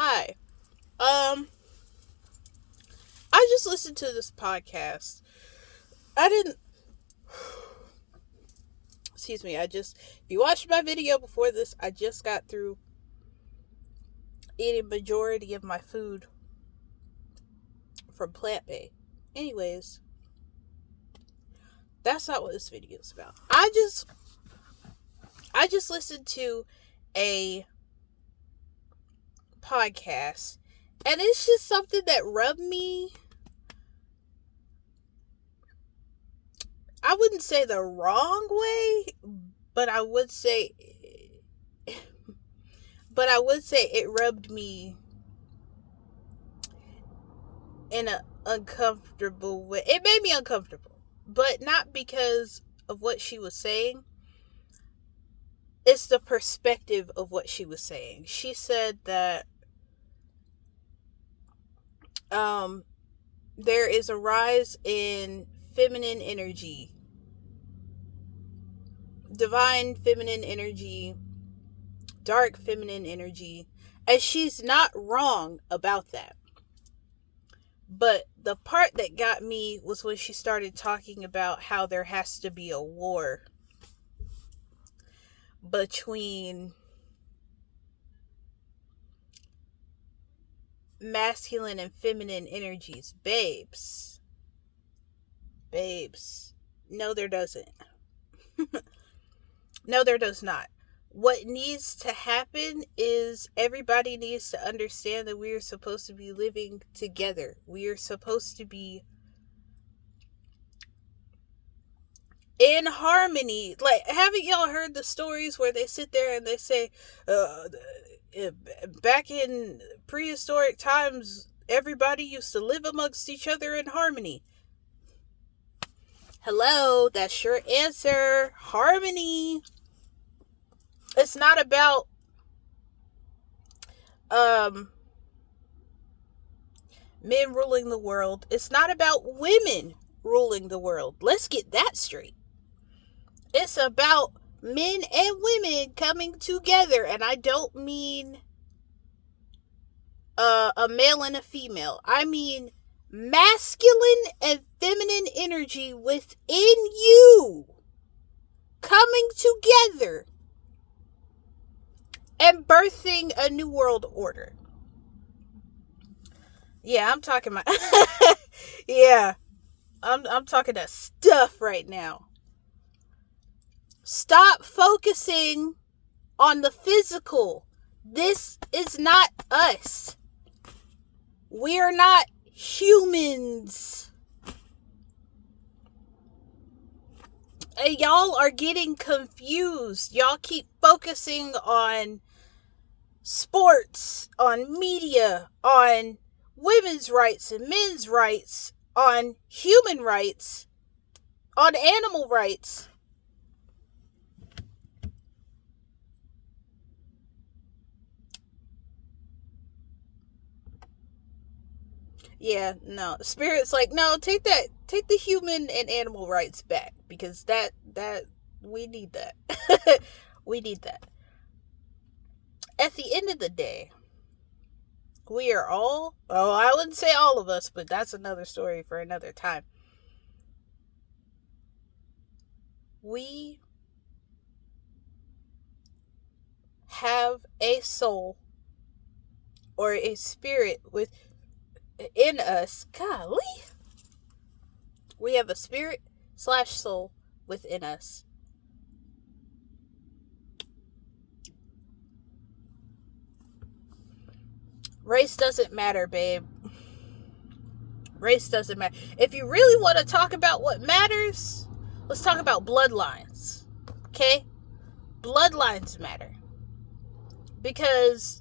Hi. Um, I just listened to this podcast. I didn't excuse me, if you watched my video before this, I just got through eating majority of my food from plant based. Anyways, that's not what this video is about. I just listened to a podcast, and it's just something that rubbed me, I wouldn't say the wrong way, but I would say it rubbed me in an uncomfortable way. It made me uncomfortable, but not because of what she was saying. It's the perspective of what she was saying. She said that um, there is a rise in feminine energy, divine feminine energy, dark feminine energy, and she's not wrong about that. But the part that got me was when she started talking about how there has to be a war between masculine and feminine energies. Babes. No, there doesn't. No, there does not. What needs to happen is everybody needs to understand that we are supposed to be living together. We are supposed to be in harmony. Like, haven't y'all heard the stories where they sit there and they say, uh, back in prehistoric times, everybody used to live amongst each other in harmony? Hello, that's your answer. Harmony. It's not about um men ruling the world. It's not about women ruling the world. Let's get that straight. It's about men and women coming together, and I don't mean a male and a female. I mean masculine and feminine energy within you coming together and birthing a new world order. Yeah, I'm talking about yeah, I'm talking that stuff right now. Stop focusing on the physical. This is not us. We are not humans. And y'all are getting confused. Y'all keep focusing on sports, on media, on women's rights and men's rights, on human rights, on animal rights. Yeah, no. Spirit's like, no, take the human and animal rights back, because that we need that. We need that. At the end of the day, we are all, oh, I wouldn't say all of us, but that's another story for another time. We have a soul or a spirit within us. Golly. We have a spirit slash soul within us. Race doesn't matter, babe. Race doesn't matter. If you really want to talk about what matters, let's talk about bloodlines. Okay? Bloodlines matter. Because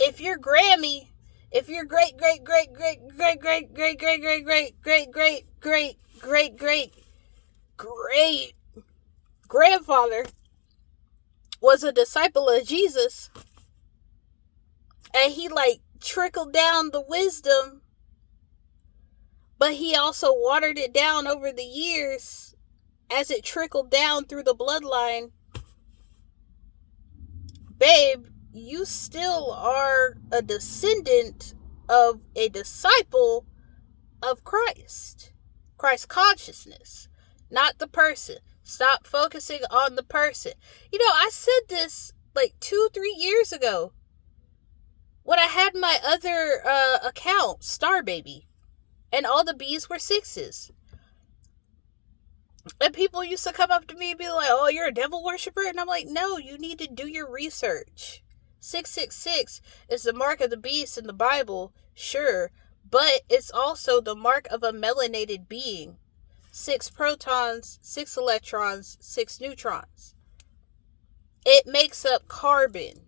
if your Grammy, if your great great great great great great great great great great great great great great great great grandfather was a disciple of Jesus, and he like trickled down the wisdom, but he also watered it down over the years as it trickled down through the bloodline, babe, you still are a descendant of a disciple of Christ. Christ consciousness, not the person. Stop focusing on the person. I said this like 2-3 years ago when I had my other account, Star Baby, and all the B's were 6s. And people used to come up to me and be like, oh, you're a devil worshiper? And I'm like, no, you need to do your research. 666 is the mark of the beast in the Bible, sure, but it's also the mark of a melanated being. 6 protons, 6 electrons, 6 neutrons. It makes up carbon,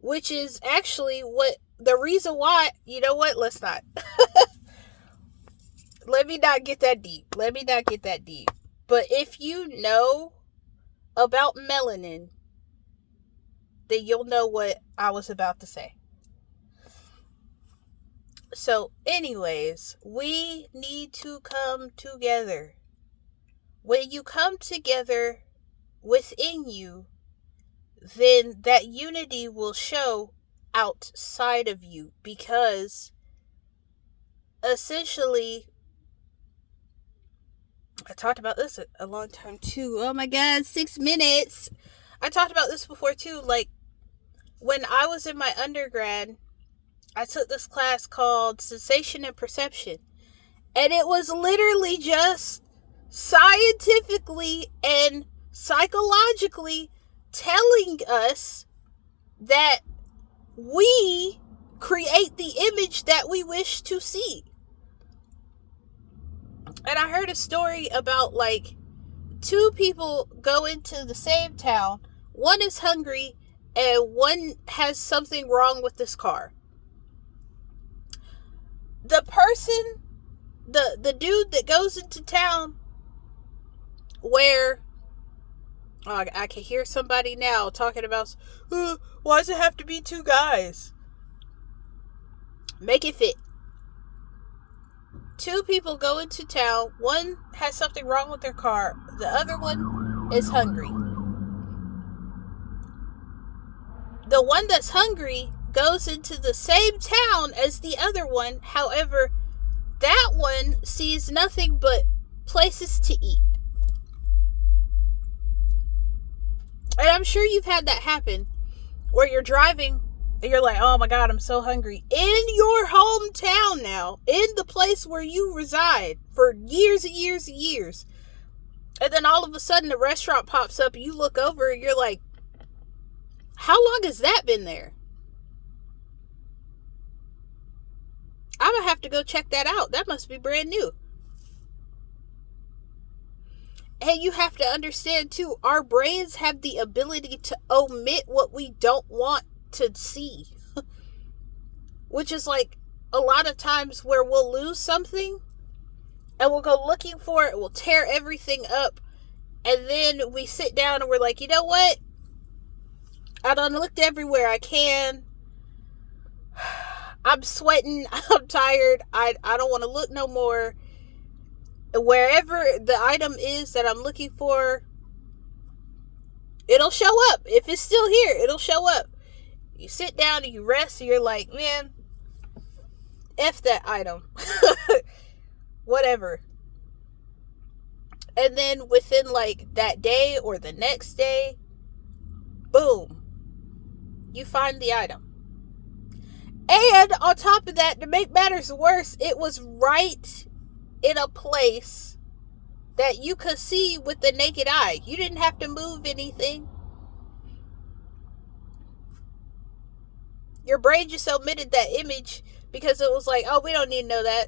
which is actually the reason why, let's not. Let me not get that deep. But if you know about melanin, then you'll know what I was about to say. So, anyways, we need to come together. When you come together within you, then that unity will show outside of you, because essentially, I talked about this a long time too. Oh my God, 6 minutes. I talked about this before too. Like, when I was in my undergrad, I took this class called Sensation and Perception. And it was literally just scientifically and psychologically telling us that we create the image that we wish to see. And I heard a story about like 2 people go into the same town. One is hungry and one has something wrong with this car. The person, the dude that goes into town where, I can hear somebody now talking about, why does it have to be 2 guys? Make it fit. 2 people go into town. One has something wrong with their car. The other one is hungry. The one that's hungry goes into the same town as the other one. However, that one sees nothing but places to eat. And I'm sure you've had that happen where you're driving and you're like, oh my God, I'm so hungry. In your hometown now, in the place where you reside for years and years and years. And then all of a sudden a restaurant pops up and you look over and you're like, how long has that been there? I'm going to have to go check that out. That must be brand new. And you have to understand too, our brains have the ability to omit what we don't want to see. Which is like a lot of times where we'll lose something and we'll go looking for it, we'll tear everything up, and then we sit down and we're like, you know what? I done looked everywhere I can. I'm sweating. I'm tired. I don't want to look no more. Wherever the item is that I'm looking for, it'll show up. If it's still here, it'll show up. You sit down and you rest and you're like, man, F that item. Whatever. And then within like that day or the next day, boom, you find the item. And on top of that, to make matters worse, it was right in a place that you could see with the naked eye. You didn't have to move anything. Your brain just omitted that image because it was like, oh, we don't need to know that.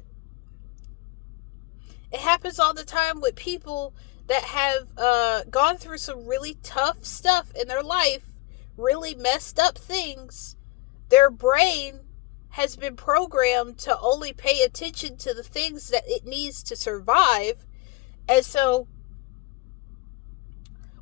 It happens all the time with people that have gone through some really tough stuff in their life, really messed up things. Their brain has been programmed to only pay attention to the things that it needs to survive. And so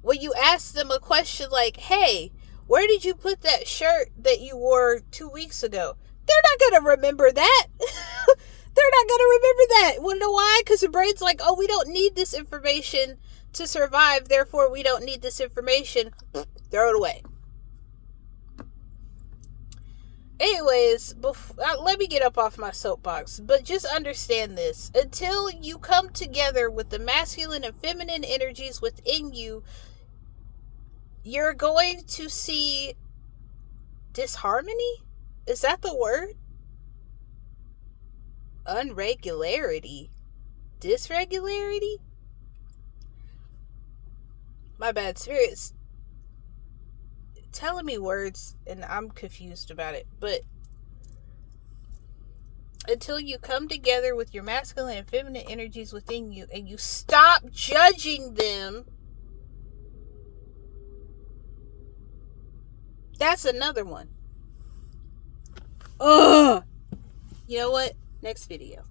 when you ask them a question like, hey, where did you put that shirt that you wore 2 weeks ago? They're not going to remember that. They're not going to remember that. Want to know why? Because the brain's like, oh, we don't need this information to survive. Therefore, we don't need this information. Throw it away. anyways, let me get up off my soapbox. But just understand this: until you come together with the masculine and feminine energies within you, you're going to see disharmony. Is that the word? Unregularity, dysregularity. My bad, spirits telling me words and I'm confused about it. But until you come together with your masculine and feminine energies within you and you stop judging them, that's another one. Ugh. You know what? Next video.